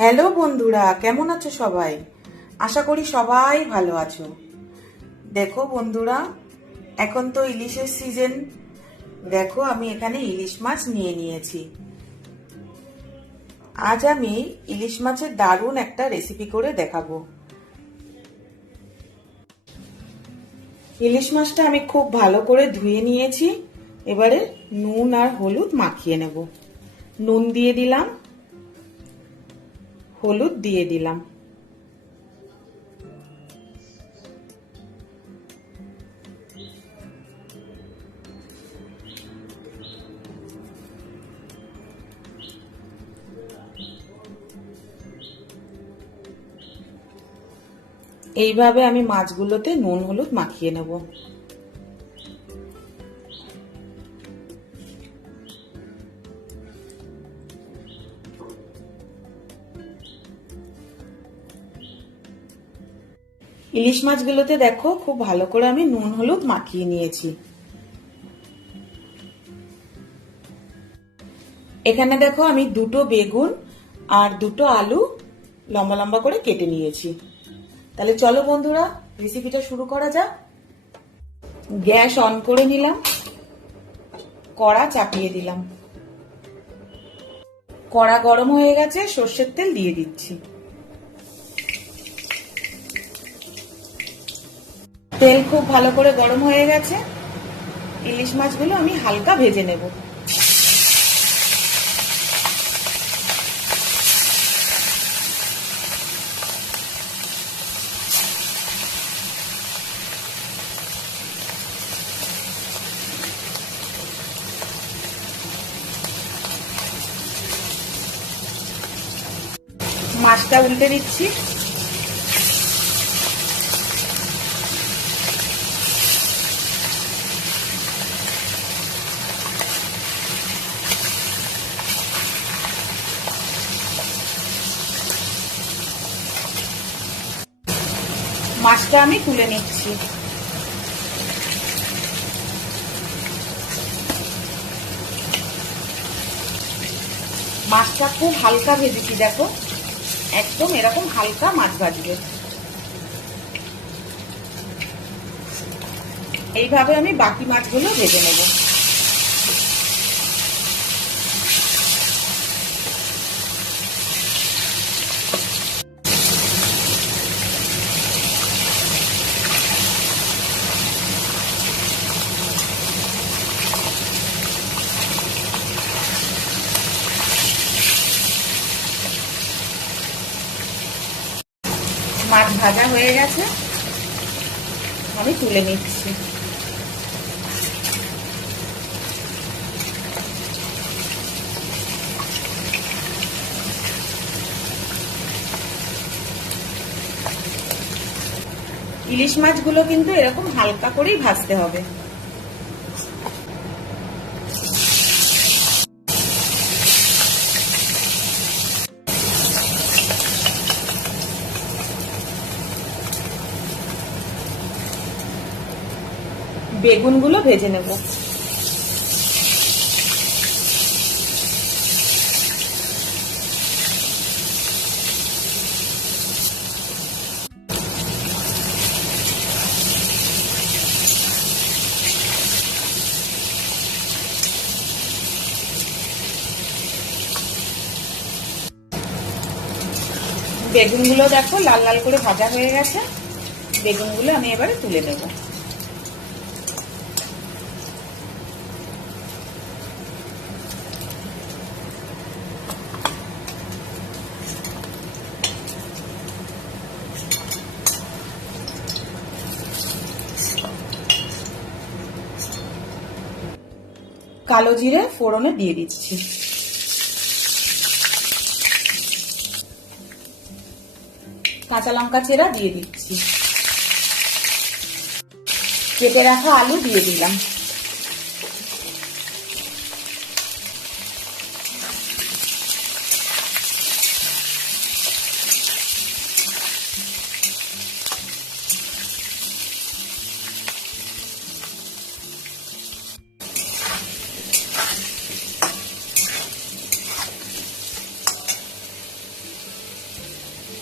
Hello বন্ধুরা, কেমন আছো সবাই? আশা করি সবাই ভালো আছো। দেখো বন্ধুরা, এখন তো ইলিশের সিজন। দেখো আমি এখানে ইলিশ মাছ নিয়ে নিয়েছি। আজ আমি ইলিশ মাছের দারুণ একটা রেসিপি করে দেখাবো। ইলিশ মাছটা আমি খুব ভালো করে ধুয়ে নিয়েছি। এবারে নুন আর হলুদ মাখিয়ে নেব। নুন দিয়ে দিলাম, হলুদ দিয়ে দিলাম। এইভাবে আমি মাছগুলোতে নুন হলুদ মাখিয়ে নেব। ইলিশ মাছগুলোতে দেখো খুব ভালো করে আমি নুন হলুদ মাখিয়ে নিয়েছি। এখানে দেখো আমি দুটো বেগুন আর দুটো আলু লম্বা লম্বা করে কেটে নিয়েছি। তাহলে চলো বন্ধুরা, রেসিপিটা শুরু করা যাক। গ্যাস অন করে নিলাম, কড়া চাপিয়ে দিলাম। কড়া গরম হয়ে গেছে, সর্ষের তেল দিয়ে দিচ্ছি। তেল খুব ভালো করে গরম হয়ে গেছে। ইলিশ মাছগুলো আমি হালকা ভেজে নেব। মাছটা উল্টে দিচ্ছি। মাছটা আমি তুলে নিচ্ছি। মাছটা খুব হালকা ভেজেছি, দেখো একদম এরকম হালকা মাছ ভাজবে। এইভাবে আমি বাকি মাছগুলো ভেজে নেব। মাছ ভাজা হয়ে গেছে, আমি তুলে নিচ্ছি। ইলিশ মাছগুলো কিন্তু এরকম হালকা করেই ভাজতে হবে। বেগুনগুলো ভেজে নেব। বেগুনগুলো দেখো লাল লাল করে ভাজা হয়ে গেছে। বেগুনগুলো আমি এবারে তুলে নেব। কালো জিরে ফোড়নে দিয়ে দিচ্ছি। কাঁচা লঙ্কা চেরা দিয়ে দিচ্ছি। কেটে রাখা আলু দিয়ে দিলাম।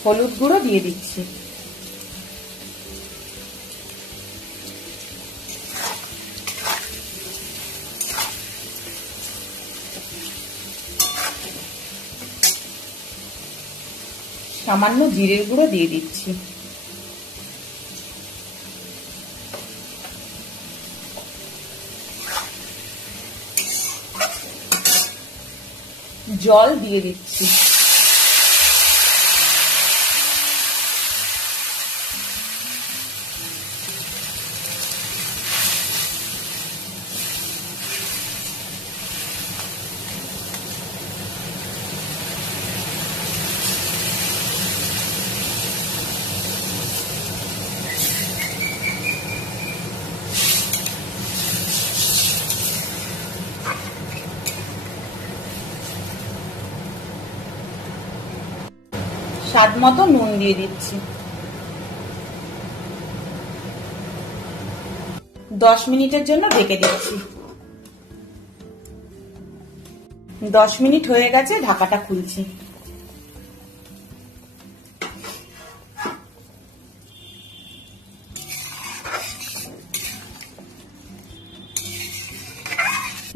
হলুদ গুঁড়ো দিয়ে দিচ্ছি। সামান্য জিরের গুঁড়ো দিয়ে দিচ্ছি। জল দিয়ে দিচ্ছি। স্বাদ মতো নুন দিয়ে দিচ্ছি। 10 মিনিটের জন্য ঢেকে দিচ্ছি। 10 মিনিট হয়ে গেছে, ঢাকাটা খুলছি।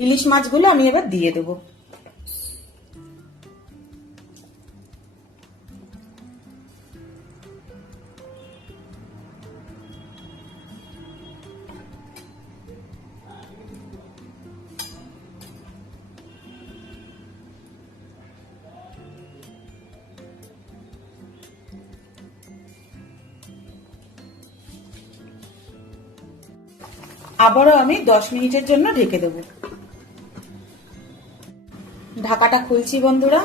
ইলিশ মাছগুলো আমি এবার দিয়ে দেবো। আবারও আমি 10 মিনিটের জন্য ঢেকে দেব। ঢাকাটা খুলছি বন্ধুরা।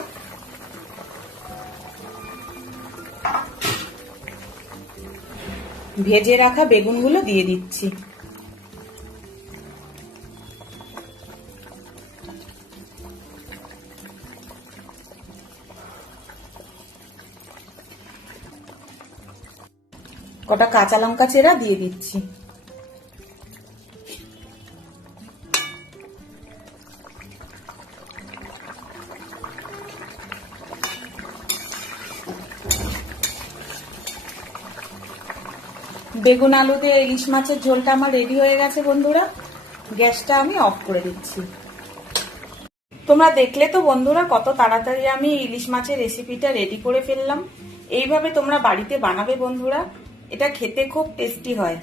ভেজে রাখা বেগুনগুলো দিয়ে দিচ্ছি। কটা কাঁচা লঙ্কা চেরা দিয়ে দিচ্ছি। বেগুন আলু দিয়ে ইলিশ মাছের ঝোলটা আমার রেডি হয়ে গেছে বন্ধুরা। গ্যাসটা আমি অফ করে দিচ্ছি। তোমরা দেখলে তো বন্ধুরা কত তাড়াতাড়ি আমি ইলিশ মাছের রেসিপিটা রেডি করে ফেললাম। এইভাবে তোমরা বাড়িতে বানাবে বন্ধুরা, এটা খেতে খুব টেস্টি হয়।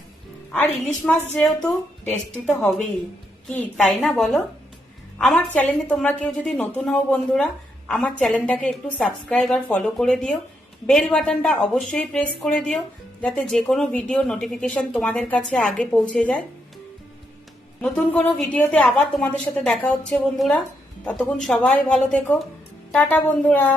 আর ইলিশ মাছ যেহেতু টেস্টি তো হবেই, কি তাই না বলো? আমার চ্যানেলে তোমরা কেউ যদি নতুন হও বন্ধুরা, আমার চ্যানেলটাকে একটু সাবস্ক্রাইব আর ফলো করে দিও। বেল বাটনটা অবশ্যই প্রেস করে দিও, যাতে যে কোনো ভিডিও নোটিফিকেশন তোমাদের কাছে আগে পৌঁছে যায়। নতুন কোনো ভিডিওতে আবার তোমাদের সাথে দেখা হচ্ছে বন্ধুরা। ততক্ষণ সবাই ভালো থেকো। টাটা বন্ধুরা।